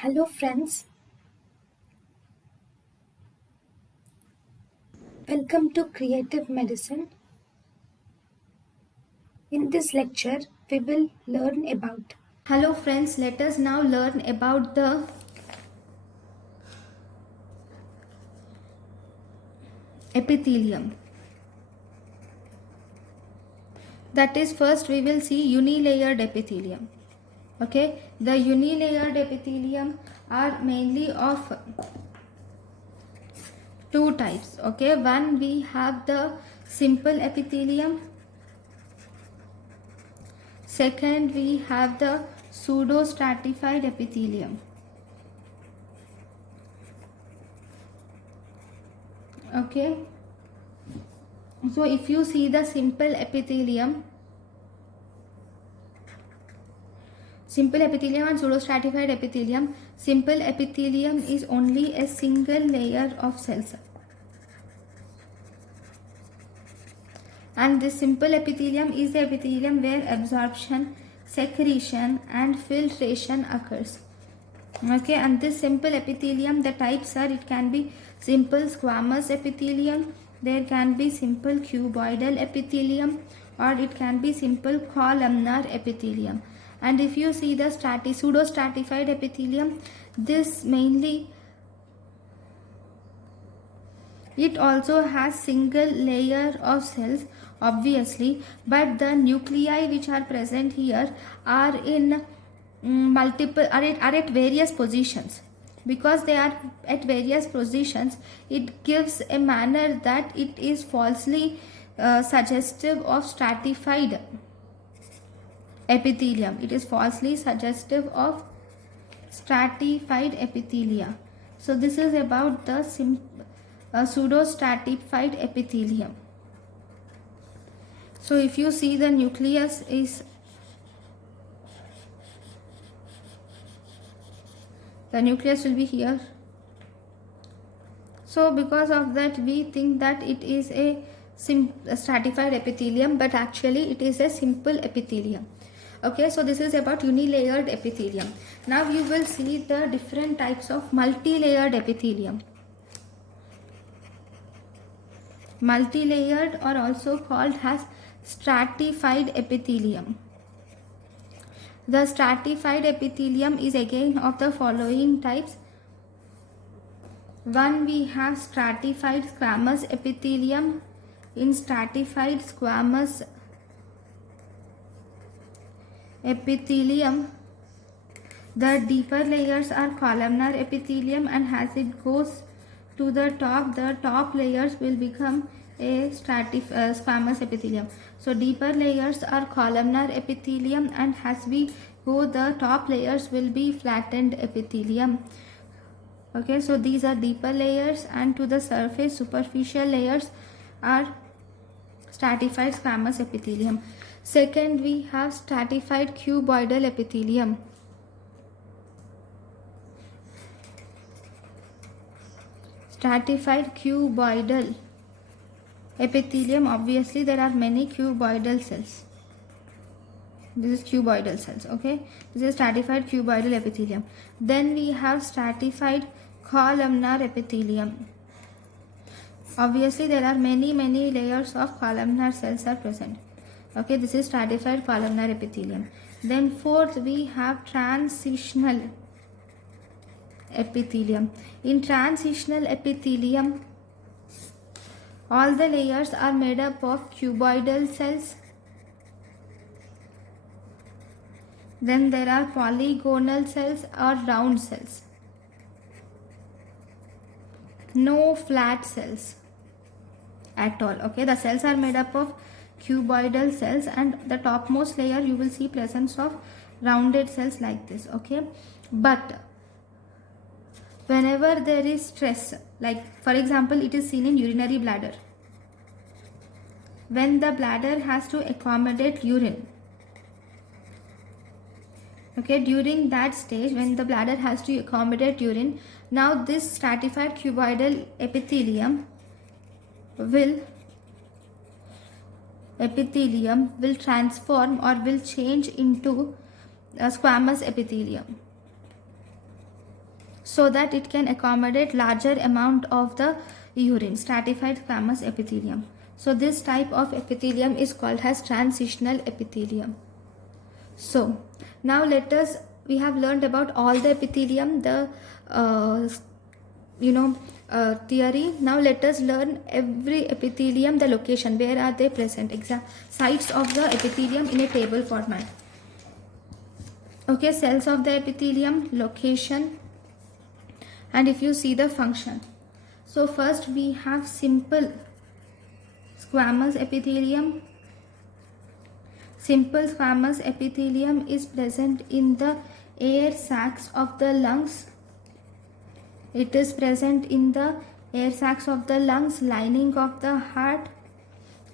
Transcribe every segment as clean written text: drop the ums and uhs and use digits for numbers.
Hello friends, welcome to Creative Medicine. In this lecture, we will learn about. Hello friends, let us now learn about the epithelium. That is, first we will see uni layered epithelium. Okay, the uni layered epithelium are mainly of two types. Okay, one we have the simple epithelium. Second we have the pseudostratified epithelium. Okay, so if you see the simple epithelium and pseudostratified epithelium, simple epithelium is only a single layer of cells, and this simple epithelium is the epithelium where absorption, secretion and filtration occurs. Okay, and this simple epithelium, the types are, it can be simple squamous epithelium, there can be simple cuboidal epithelium, or it can be simple columnar epithelium. And if you see the pseudostratified epithelium, this mainly, it also has single layer of cells obviously, but the nuclei which are present here are in multiple, are at various positions. Because they are at various positions, it gives a manner that it is falsely suggestive of stratified epithelium. It is falsely suggestive of stratified epithelia. So this is about the pseudostratified epithelium. So if you see, the nucleus is, the nucleus will be here. So because of that, we think that it is a stratified epithelium, but actually it is a simple epithelium. Okay, so this is about unilayered epithelium. Now you will see the different types of multilayered epithelium. Multilayered, or also called as stratified epithelium. The stratified epithelium is again of the following types. One, we have stratified squamous epithelium. In stratified squamous epithelium, the deeper layers are columnar epithelium, and as it goes to the top layers will become a squamous epithelium. So deeper layers are columnar epithelium, and as we go, the top layers will be flattened epithelium. Okay, so these are deeper layers, and to the surface superficial layers are stratified squamous epithelium. Second, we have stratified cuboidal epithelium. Stratified cuboidal epithelium, obviously there are many cuboidal cells. This is cuboidal cells. Okay, this is stratified cuboidal epithelium. Then we have stratified columnar epithelium. Obviously there are many layers of columnar cells are present. Okay, this is stratified columnar epithelium. Then fourth, we have transitional epithelium. In transitional epithelium, all the layers are made up of cuboidal cells. Then there are polygonal cells or round cells. No flat cells at all. Okay, the cells are made up of cuboidal cells, and the topmost layer you will see presence of rounded cells like this. Okay, but whenever there is stress, like for example it is seen in urinary bladder, when the bladder has to accommodate urine. Okay, during that stage when the bladder has to accommodate urine, now this stratified cuboidal epithelium will transform or will change into a squamous epithelium. so that it can accommodate larger amount of the urine. Stratified squamous epithelium. So this type of epithelium is called as transitional epithelium. So now we have learned about all the epithelium, the theory. Now let us learn every epithelium, the location, where are they present, exact sites of the epithelium in a table format. Okay, cells of the epithelium, location, and if you see the function. So first we have simple squamous epithelium. Simple squamous epithelium is present in the air sacs of the lungs. It is present in the air sacs of the lungs, lining of the heart.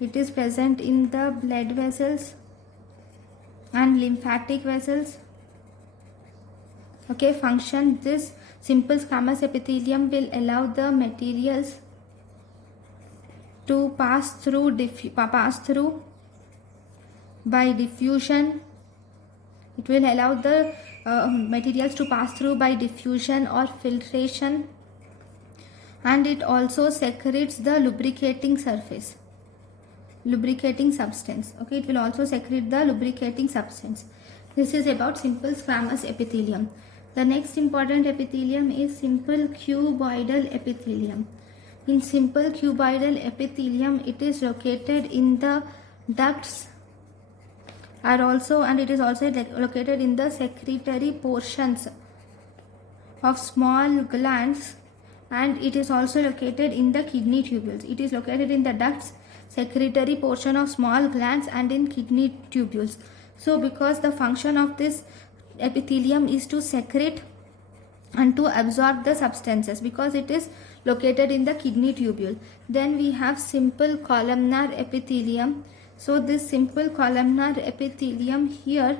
It is present in the blood vessels and lymphatic vessels. Okay, function. This simple squamous epithelium will allow the materials to pass through by diffusion. It will allow the materials to pass through by diffusion or filtration, and it also secretes the lubricating substance. Okay, it will also secrete the lubricating substance. This is about simple squamous epithelium. The next important epithelium is simple cuboidal epithelium. In simple cuboidal epithelium, it is located in the ducts and it is also located in the secretory portions of small glands, and it is also located in the kidney tubules. It is located in the ducts, secretory portion of small glands, and in kidney tubules. So because the function of this epithelium is to secrete and to absorb the substances, because it is located in the kidney tubule. Then we have simple columnar epithelium. So this simple columnar epithelium here,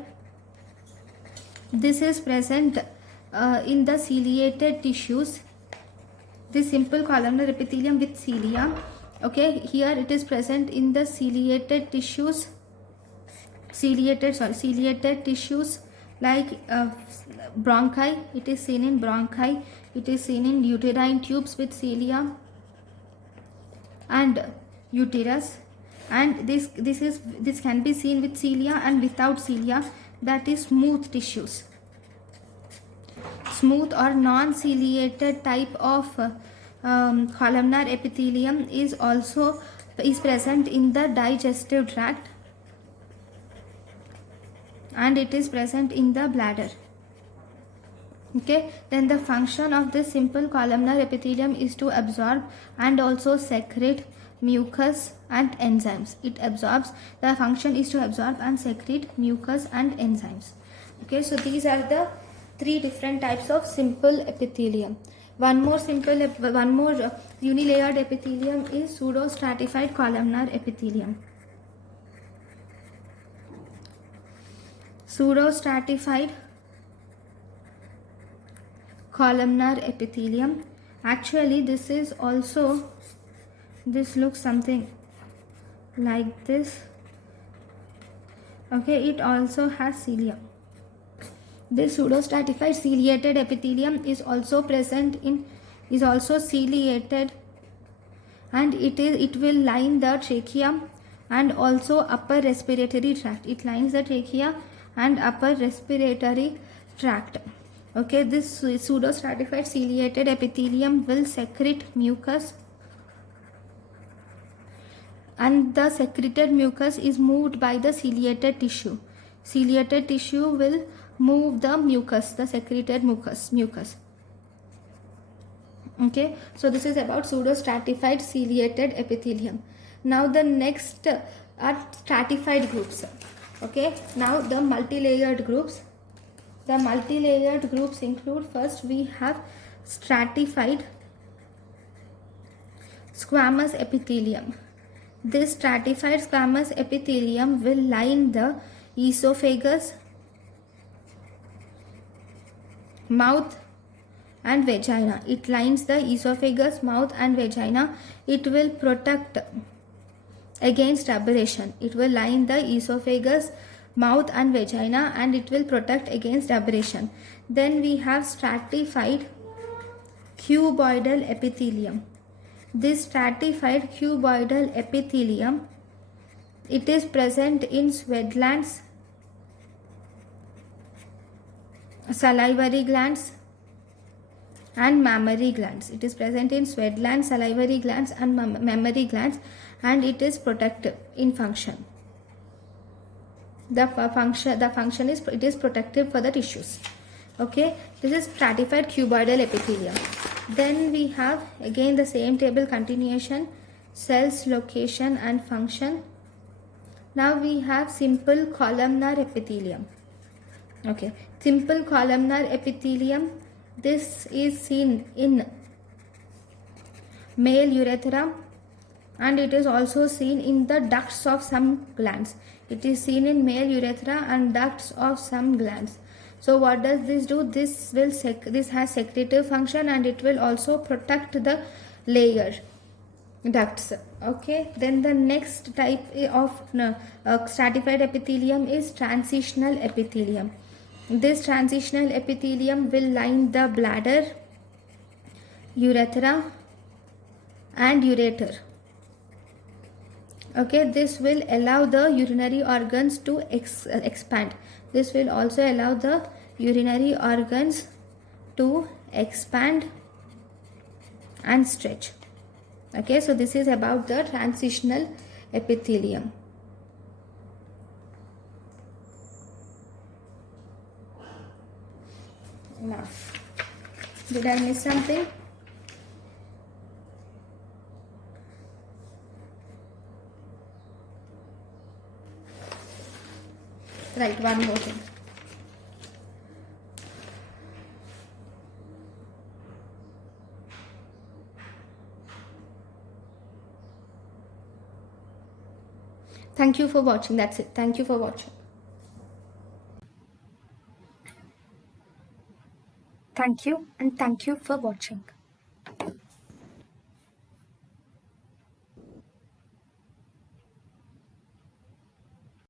this is present in the ciliated tissues. This simple columnar epithelium with cilia. Okay, here it is present in the ciliated tissues. Ciliated tissues like bronchi. It is seen in bronchi. It is seen in uterine tubes with cilia and uterus. And this can be seen with cilia and without cilia, that is smooth tissues. Smooth or non-ciliated type of columnar epithelium is present in the digestive tract, and it is present in the bladder. Okay, then the function of this simple columnar epithelium is to absorb and also secrete mucus and enzymes. The function is to absorb and secrete mucus and enzymes. Okay, so these are the three different types of simple epithelium. One more unilayered epithelium is pseudostratified columnar epithelium. Pseudostratified columnar epithelium. Actually, this looks something like this. Okay, it also has cilia. This pseudostratified ciliated epithelium is also ciliated, and it will line the trachea and also upper respiratory tract. It lines the trachea and upper respiratory tract. Okay, this pseudostratified ciliated epithelium will secrete mucus, and the secreted mucus is moved by the ciliated tissue. Ciliated tissue will move the mucus, the secreted mucus. Okay, so this is about pseudostratified ciliated epithelium. Now the next are stratified groups. Okay, now the multilayered groups. The multilayered groups include, first we have stratified squamous epithelium. This stratified squamous epithelium will line the esophagus, mouth and vagina. It lines the esophagus, mouth and vagina. It will protect against aberration. It will line the esophagus, mouth and vagina, and it will protect against aberration. Then we have stratified cuboidal epithelium. This stratified cuboidal epithelium, it is present in sweat glands, salivary glands and mammary glands. It is present in sweat glands, salivary glands and mammary glands, and it is protective in function. The function is, it is protective for the tissues. Okay, this is stratified cuboidal epithelium. Then we have again the same table continuation, cells, location and function. Now we have simple columnar epithelium. Okay, simple columnar epithelium, this is seen in male urethra, and it is also seen in the ducts of some glands. It is seen in male urethra and ducts of some glands. So what does this do? This has secretive function, and it will also protect the layer ducts. Okay, then the next type of stratified epithelium is transitional epithelium. This transitional epithelium will line the bladder, urethra and ureter. Okay, this will allow the urinary organs to expand. This will also allow the urinary organs to expand and stretch. Okay, so this is about the transitional epithelium. Now, did I miss something? Right, one more thing. Thank you for watching. That's it. Thank you for watching. Thank you, and thank you for watching.